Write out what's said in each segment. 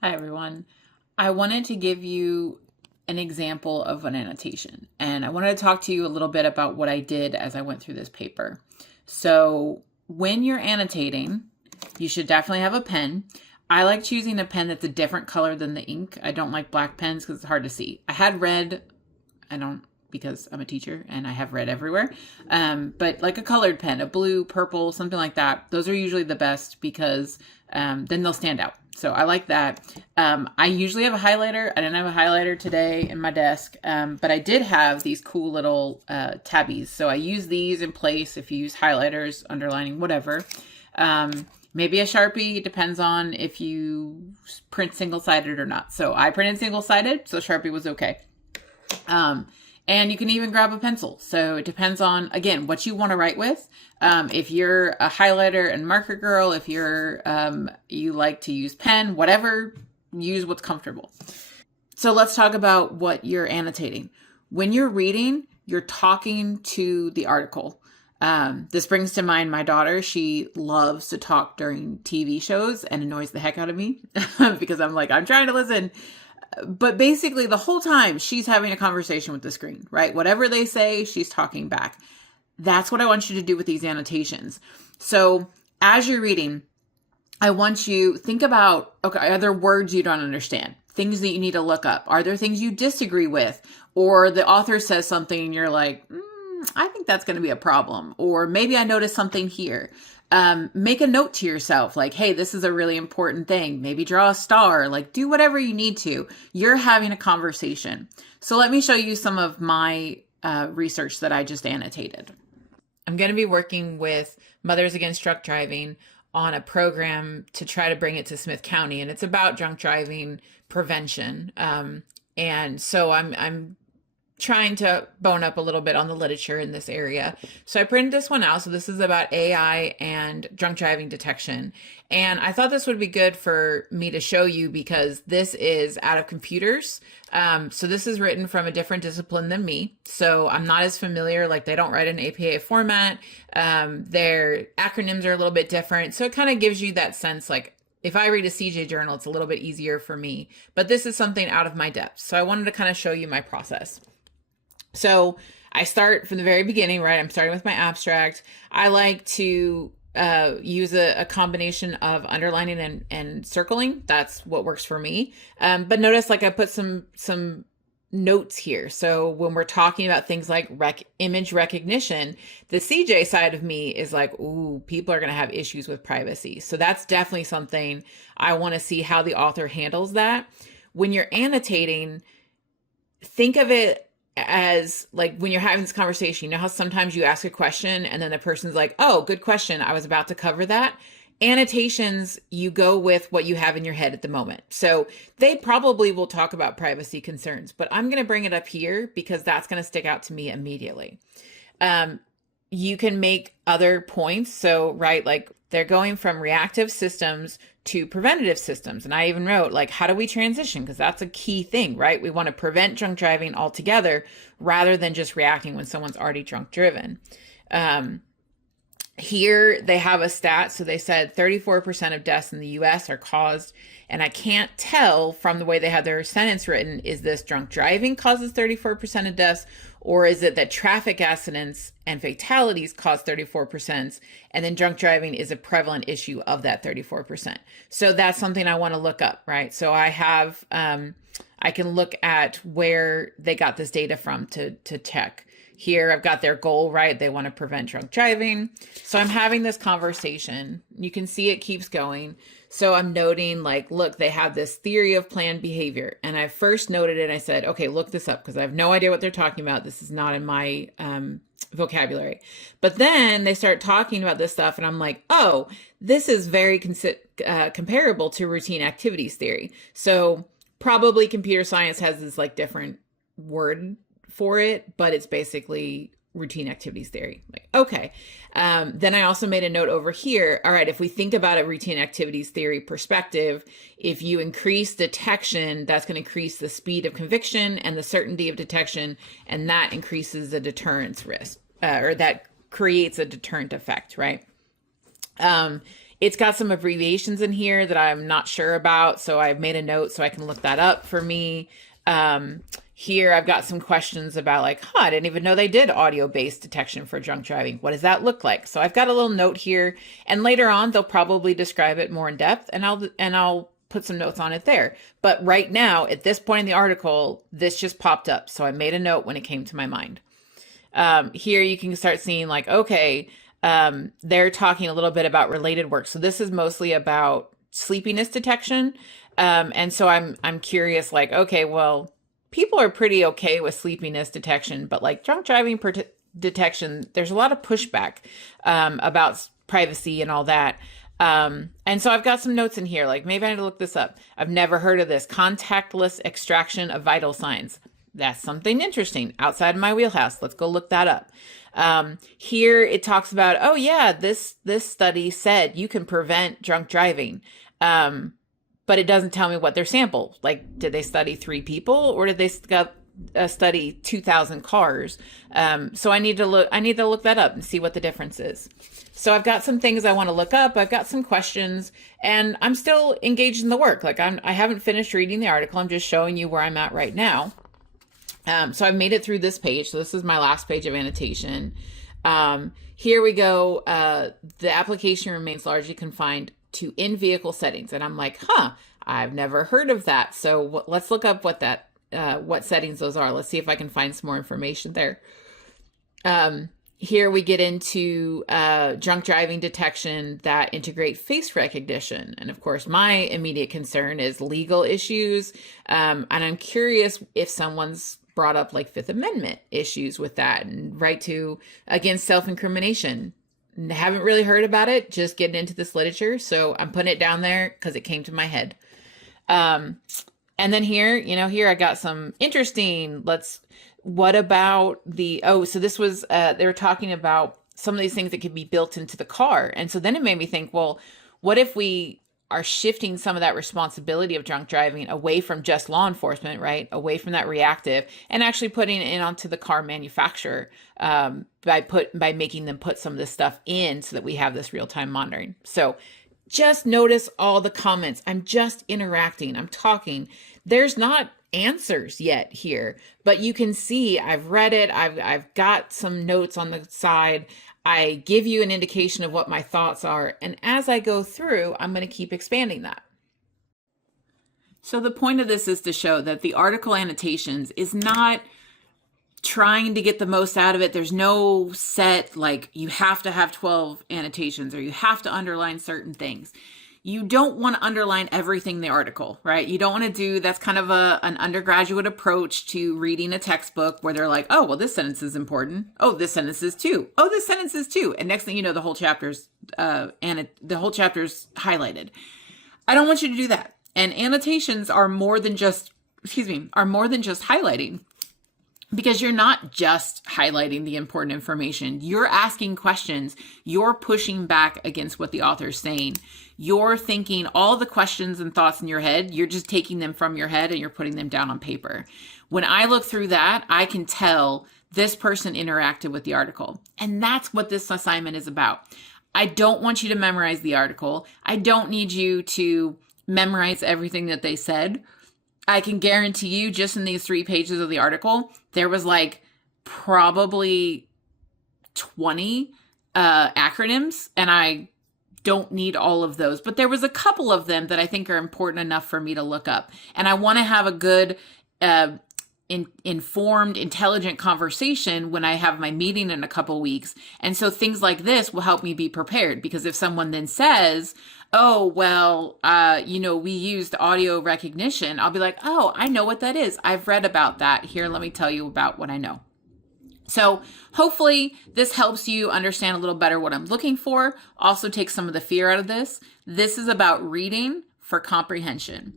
Hi, everyone. I wanted to give you an example of an annotation, and I wanted to talk to you a little bit about what I did as I went through this paper. So when you're annotating, you should definitely have a pen. I like choosing a pen that's a different color than the ink. I don't like black pens because it's hard to see. I had red. I don't, because I'm a teacher and I have red everywhere. But like a colored pen, a blue, purple, something like that. Those are usually the best because then they'll stand out. So I like that. I usually have a highlighter. I didn't have a highlighter today in my desk, but I did have these cool little tabbies. So I use these in place if you use highlighters, underlining, whatever. Maybe a Sharpie, depends on if you print single-sided or not. So I printed single-sided, so Sharpie was okay. And you can even grab a pencil. So it depends on, again, what you want to write with. If you're a highlighter and marker girl, if you're you like to use pen, whatever, use what's comfortable. So let's talk about what you're annotating. When you're reading, you're talking to the article. This brings to mind my daughter. She loves to talk during TV shows and annoys the heck out of me because I'm like, I'm trying to listen. But basically the whole time she's having a conversation with the screen, right? Whatever they say, she's talking back. That's what I want you to do with these annotations. So as you're reading, I want you think about, okay, are there words you don't understand? Things that you need to look up? Are there things you disagree with? Or the author says something and you're like, I think that's going to be a problem. Or maybe I noticed something here. Make a note to yourself, like, hey, this is a really important thing. Maybe draw a star, like do whatever you need to. You're having a conversation. So let me show you some of my research that I just annotated. I'm going to be working with Mothers Against Drunk Driving on a program to try to bring it to Smith County, and it's about drunk driving prevention. And so I'm trying to bone up a little bit on the literature in this area. So I printed this one out. So this is about AI and drunk driving detection. And I thought this would be good for me to show you because this is out of computers. So this is written from a different discipline than me. So I'm not as familiar, like they don't write in APA format. Their acronyms are a little bit different. So it kind of gives you that sense, like, if I read a CJ journal, it's a little bit easier for me, but this is something out of my depth. So I wanted to kind of show you my process. So I start from the very beginning, right? I'm starting with my abstract. I like to use a combination of underlining and circling. That's what works for me. But notice like I put some notes here. So when we're talking about things like image recognition, the CJ side of me is like, ooh, people are going to have issues with privacy. So that's definitely something I want to see how the author handles that. When you're annotating, think of it as like when you're having this conversation, you know how sometimes you ask a question and then the person's like, oh, good question, I was about to cover that. Annotations, you go with what you have in your head at the moment. So they probably will talk about privacy concerns, but I'm going to bring it up here because that's going to stick out to me immediately. You can make other points. So, right, like they're going from reactive systems to preventative systems. And I even wrote, like, how do we transition? Because that's a key thing, right? We want to prevent drunk driving altogether rather than just reacting when someone's already drunk driven. Here they have a stat. So they said 34% of deaths in the US are caused. And I can't tell from the way they have their sentence written, is this drunk driving causes 34% of deaths? Or is it that traffic accidents and fatalities cause 34%, and then drunk driving is a prevalent issue of that 34%? So that's something I want to look up, right? So I have, I can look at where they got this data from to check. Here I've got their goal, right? They want to prevent drunk driving. So I'm having this conversation. You can see it keeps going. So I'm noting like, look, they have this theory of planned behavior. And I first noted it and I said, okay, look this up because I have no idea what they're talking about. This is not in my vocabulary. But then they start talking about this stuff and I'm like, oh, this is very comparable to routine activities theory. So probably computer science has this like different word for it, but it's basically routine activities theory. Like, okay. Then I also made a note over here. All right, if we think about a routine activities theory perspective, if you increase detection, that's going to increase the speed of conviction and the certainty of detection, and that increases the deterrence risk, or that creates a deterrent effect, right? It's got some abbreviations in here that I'm not sure about, so I've made a note so I can look that up for me. Here I've got some questions about like, I didn't even know they did audio-based detection for drunk driving. What does that look like? So I've got a little note here, and later on they'll probably describe it more in depth, and I'll put some notes on it there. But right now, at this point in the article, this just popped up, so I made a note when it came to my mind. Here you can start seeing like, okay, they're talking a little bit about related work. So this is mostly about sleepiness detection. And so I'm curious, like, okay, well, people are pretty okay with sleepiness detection, but like drunk driving detection, there's a lot of pushback about privacy and all that. And so I've got some notes in here, like maybe I need to look this up. I've never heard of this. Contactless extraction of vital signs. That's something interesting outside of my wheelhouse. Let's go look that up. Here it talks about, oh yeah, this study said you can prevent drunk driving. But it doesn't tell me what their sample. Like, did they study 3 people or did they study 2,000 cars? So I need to look that up and see what the difference is. So I've got some things I want to look up. I've got some questions, and I'm still engaged in the work. Like I haven't finished reading the article. I'm just showing you where I'm at right now. So I've made it through this page. So this is my last page of annotation. Here we go. The application remains largely confined to in-vehicle settings. And I'm like, I've never heard of that. So let's look up what settings those are. Let's see if I can find some more information there. Here we get into drunk driving detection that integrate face recognition. And of course, my immediate concern is legal issues. And I'm curious if someone's brought up like Fifth Amendment issues with that and right to against self-incrimination. Haven't really heard about it, just getting into this literature. So I'm putting it down there because it came to my head. And then here I got some interesting, what about so this was, they were talking about some of these things that could be built into the car. And so then it made me think, well, what if we are shifting some of that responsibility of drunk driving away from just law enforcement, right? Away from that reactive, and actually putting it onto the car manufacturer by making them put some of this stuff in so that we have this real-time monitoring. So just notice all the comments. I'm just interacting. I'm talking. There's not answers yet here, but you can see I've read it. I've got some notes on the side. I give you an indication of what my thoughts are. And as I go through, I'm going to keep expanding that. So the point of this is to show that the article annotations is not trying to get the most out of it. There's no set, like you have to have 12 annotations or you have to underline certain things. You don't want to underline everything in the article, right? You don't want to do, that's kind of an undergraduate approach to reading a textbook where they're like, oh, well, this sentence is important. Oh, this sentence is too. Oh, this sentence is too. And next thing you know, the whole chapter's highlighted. I don't want you to do that. And annotations are more than just highlighting. Because you're not just highlighting the important information. You're asking questions. You're pushing back against what the author's saying. You're thinking all the questions and thoughts in your head. You're just taking them from your head and you're putting them down on paper. When I look through that, I can tell this person interacted with the article. And that's what this assignment is about. I don't want you to memorize the article. I don't need you to memorize everything that they said. I can guarantee you just in these 3 pages of the article, there was like probably 20 acronyms, and I don't need all of those. But there was a couple of them that I think are important enough for me to look up. And I want to have a good, informed, intelligent conversation when I have my meeting in a couple weeks. And so things like this will help me be prepared, because if someone then says, oh, well, we used audio recognition, I'll be like, oh, I know what that is. I've read about that. Here, let me tell you about what I know. So hopefully this helps you understand a little better what I'm looking for. Also take some of the fear out of this. This is about reading for comprehension.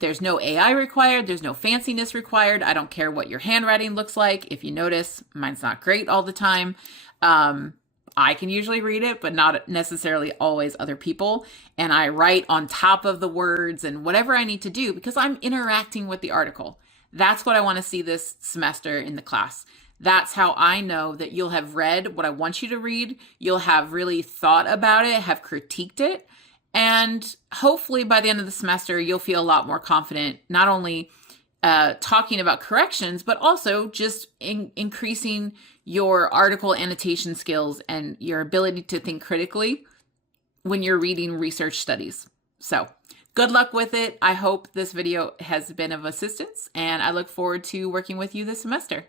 There's no AI required. There's no fanciness required. I don't care what your handwriting looks like. If you notice, mine's not great all the time. I can usually read it, but not necessarily always other people. And I write on top of the words and whatever I need to do because I'm interacting with the article. That's what I want to see this semester in the class. That's how I know that you'll have read what I want you to read. You'll have really thought about it, have critiqued it. And hopefully by the end of the semester, you'll feel a lot more confident, not only talking about corrections, but also just increasing your article annotation skills and your ability to think critically when you're reading research studies. So good luck with it. I hope this video has been of assistance, and I look forward to working with you this semester.